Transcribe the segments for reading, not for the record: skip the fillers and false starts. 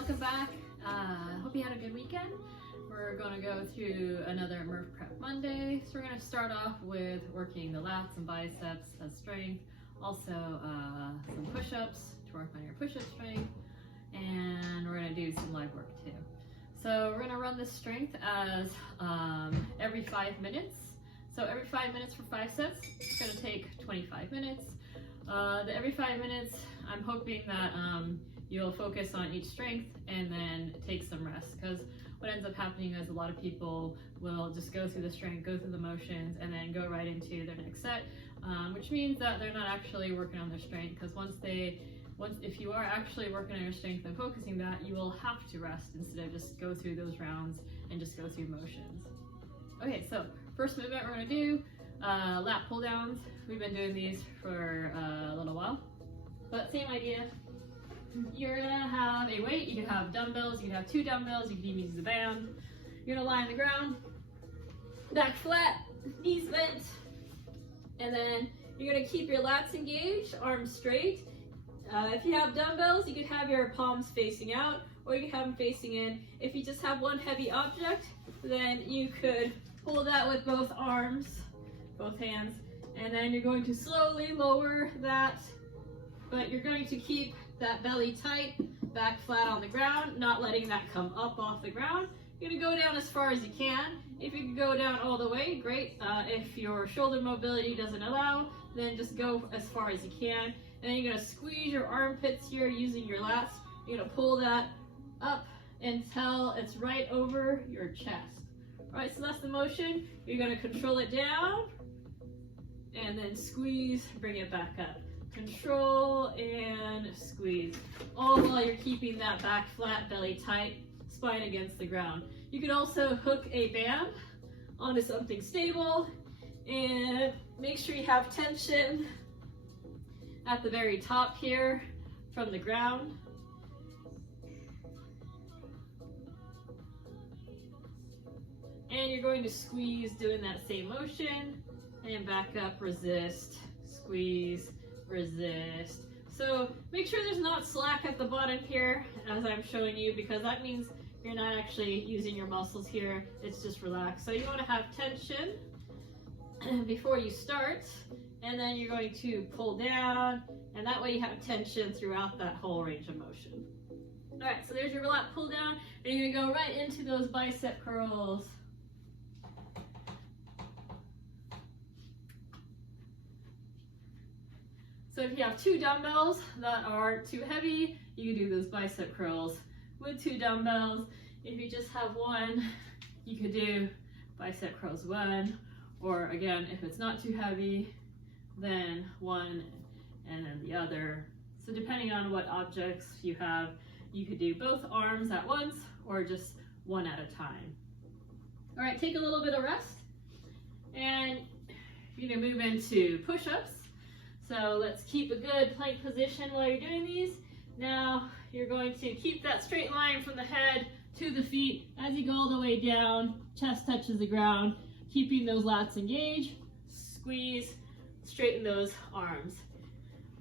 welcome back. Hope you had a good weekend. We're going to go through another Murph Prep Monday. So we're going to start off with working the lats and biceps as strength, also some push-ups to work on your push-up strength, and we're going to do some leg work too. So we're going to run this strength as every 5 minutes. So every 5 minutes for 5 sets. It's going to take 25 minutes. Every 5 minutes, I'm hoping that you'll focus on each strength and then take some rest, because what ends up happening is a lot of people will just go through the strength, go through the motions, and then go right into their next set, which means that they're not actually working on their strength, because if you are actually working on your strength and focusing that, you will have to rest instead of just go through those rounds and just go through motions. Okay, so first movement we're going to do lat pull downs. We've been doing these for a little while, but same idea. You're gonna have a weight. You can have dumbbells, you can have 2 dumbbells, you can even use a band. You're gonna lie on the ground, back flat, knees bent, and then you're gonna keep your lats engaged, arms straight. If you have dumbbells, you could have your palms facing out, or you could have them facing in. If you just have one heavy object, then you could pull that with both arms, both hands, and then you're going to slowly lower that, but you're going to keep that belly tight, back flat on the ground, not letting that come up off the ground. You're gonna go down as far as you can. If you can go down all the way, great. If your shoulder mobility doesn't allow, then just go as far as you can. And then you're gonna squeeze your armpits here using your lats. You're gonna pull that up until it's right over your chest. All right, so that's the motion. You're gonna control it down and then squeeze, bring it back up. Control and squeeze, all while you're keeping that back flat, belly tight, spine against the ground. You can also hook a band onto something stable and make sure you have tension at the very top here from the ground. And you're going to squeeze doing that same motion and back up, resist, squeeze, resist. So make sure there's not slack at the bottom here as I'm showing you, because that means you're not actually using your muscles here, it's just relaxed. So you want to have tension before you start, and then you're going to pull down, and that way you have tension throughout that whole range of motion. All right, so there's your lat pull down, and you're gonna go right into those bicep curls. So if you have 2 dumbbells that are too heavy, you can do those bicep curls with 2 dumbbells. If you just have 1, you could do bicep curls 1, or again, if it's not too heavy, then 1 and then the other. So depending on what objects you have, you could do both arms at once or just 1 at a time. All right, take a little bit of rest, and you're gonna move into push-ups. So let's keep a good plank position while you're doing these. Now you're going to keep that straight line from the head to the feet as you go all the way down, chest touches the ground, keeping those lats engaged, squeeze, straighten those arms.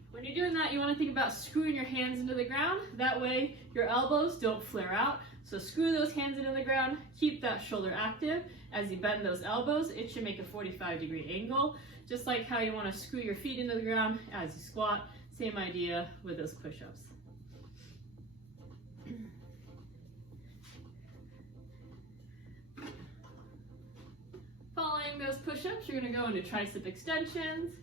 When you're doing that, you want to think about screwing your hands into the ground. That way your elbows don't flare out. So screw those hands into the ground, keep that shoulder active. As you bend those elbows, it should make a 45-degree angle. Just like how you want to screw your feet into the ground as you squat, same idea with those push-ups. Following those push-ups, you're going to go into tricep extensions.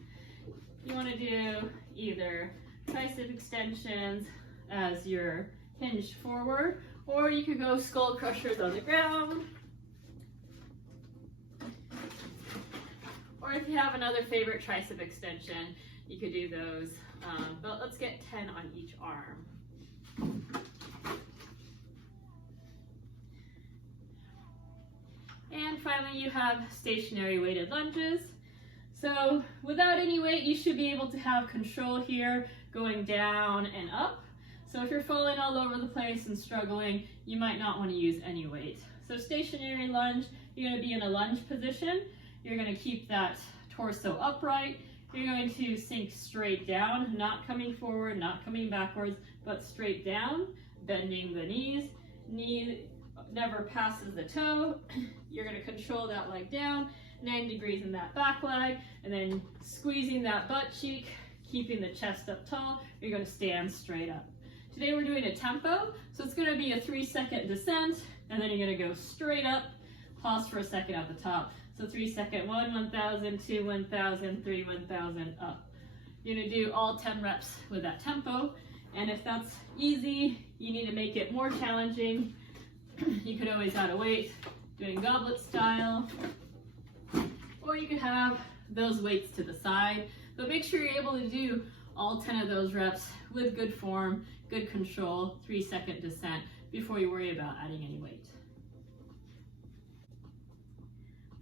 You want to do either tricep extensions as you're hinged forward, or you could go skull crushers on the ground. Or if you have another favorite tricep extension, you could do those. But let's get 10 on each arm. And finally, you have stationary weighted lunges. So without any weight, you should be able to have control here going down and up. So if you're falling all over the place and struggling, you might not want to use any weight. So stationary lunge, you're going to be in a lunge position. You're going to keep that torso upright. You're going to sink straight down, not coming forward, not coming backwards, but straight down. bending the knees. Knee never passes the toe. You're going to control that leg down, 90 degrees in that back leg, and then squeezing that butt cheek, keeping the chest up tall. You're going to stand straight up. Today we're doing a tempo, so it's going to be a 3-second descent, and then you're going to go straight up, pause for a second at the top. So 3-second, 1, 1,000, 2, 1,000, 3, 1,000, up. You're going to do all 10 reps with that tempo, and if that's easy, you need to make it more challenging. You could always add a weight, doing goblet style, or you could have those weights to the side, but make sure you're able to do all 10 of those reps with good form, good control, 3-second descent before you worry about adding any weight.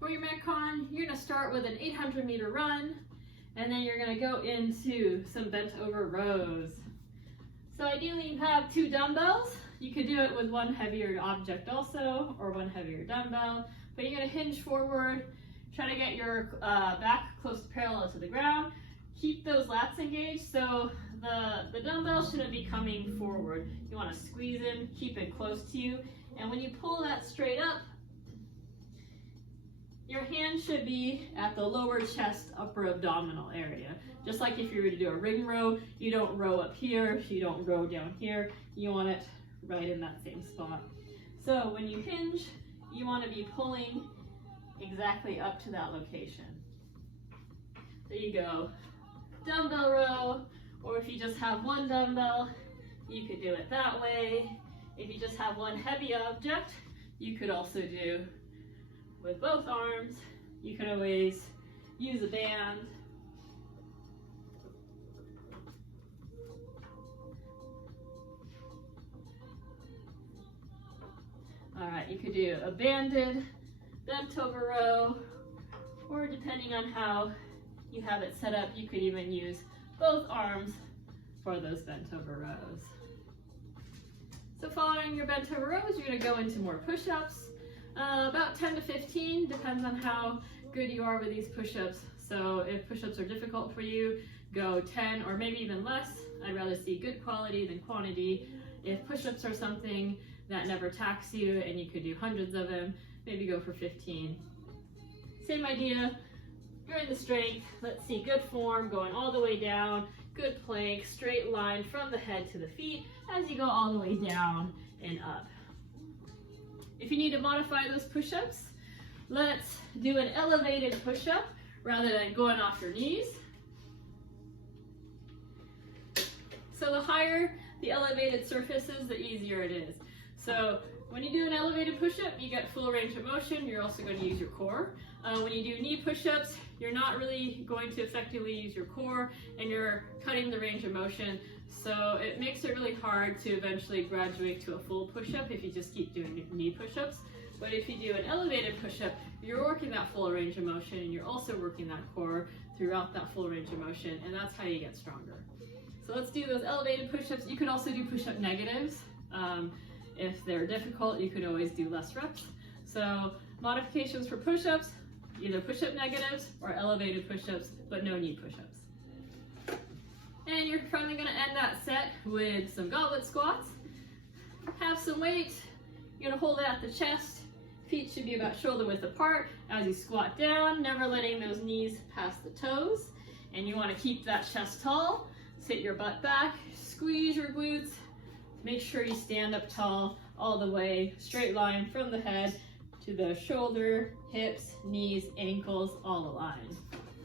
For your Metcon, you're going to start with an 800-meter run, and then you're going to go into some bent over rows. So ideally you have 2 dumbbells. You could do it with one heavier object also, or one heavier dumbbell, but you're going to hinge forward, try to get your back close to parallel to the ground. Keep those lats engaged, so the dumbbell shouldn't be coming forward. You want to squeeze in, keep it close to you, and when you pull that straight up, your hand should be at the lower chest, upper abdominal area. Just like if you were to do a ring row, you don't row up here, you don't row down here, you want it right in that same spot. So when you hinge, you want to be pulling exactly up to that location. There you go. Dumbbell row, or if you just have one dumbbell, you could do it that way. If you just have one heavy object, you could also do with both arms. You could always use a band. All right, you could do a banded bent over row, or depending on how you have it set up, you could even use both arms for those bent over rows. So following your bent over rows, you're going to go into more push-ups. About 10 to 15, depends on how good you are with these push-ups. So if push-ups are difficult for you, go 10 or maybe even less. I'd rather see good quality than quantity. If push-ups are something that never tax you and you could do hundreds of them, maybe go for 15. Same idea, during the strength, let's see good form going all the way down, good plank, straight line from the head to the feet as you go all the way down and up. If you need to modify those push-ups, let's do an elevated push-up rather than going off your knees. So the higher the elevated surface is, the easier it is. So when you do an elevated push-up, you get full range of motion. You're also going to use your core. When you do knee push-ups, you're not really going to effectively use your core, and you're cutting the range of motion. So it makes it really hard to eventually graduate to a full push-up if you just keep doing knee push-ups. But if you do an elevated push-up, you're working that full range of motion, and you're also working that core throughout that full range of motion, and that's how you get stronger. So let's do those elevated push-ups. You could also do push-up negatives. If they're difficult, you could always do less reps. So modifications for push-ups, either push-up negatives or elevated push-ups, but no knee push-ups. And you're finally going to end that set with some goblet squats. Have some weight. You're going to hold it at the chest. Feet should be about shoulder width apart as you squat down, never letting those knees pass the toes. And you want to keep that chest tall. Sit your butt back, squeeze your glutes. Make sure you stand up tall all the way, straight line from the head to the shoulder, hips, knees, ankles, all aligned.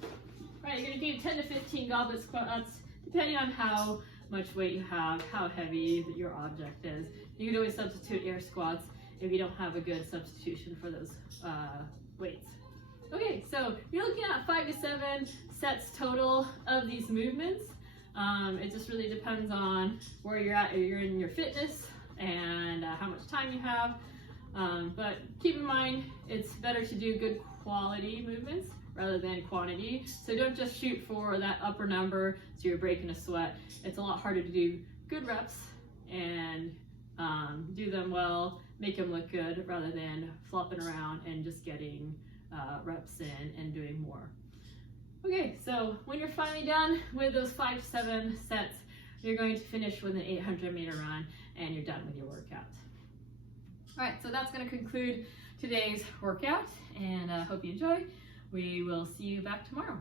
All right, you're going to do 10 to 15 goblet squats, depending on how much weight you have, how heavy your object is. You can always substitute air squats if you don't have a good substitution for those weights. Okay, so you're looking at 5 to 7 sets total of these movements. It just really depends on where you're at, you're in your fitness, and how much time you have. But keep in mind, it's better to do good quality movements rather than quantity. So don't just shoot for that upper number so you're breaking a sweat. It's a lot harder to do good reps and do them well, make them look good, rather than flopping around and just getting reps in and doing more. Okay, so when you're finally done with those 5 to 7 sets, you're going to finish with an 800-meter run and you're done with your workout. All right, so that's going to conclude today's workout, and I hope you enjoy. We will see you back tomorrow.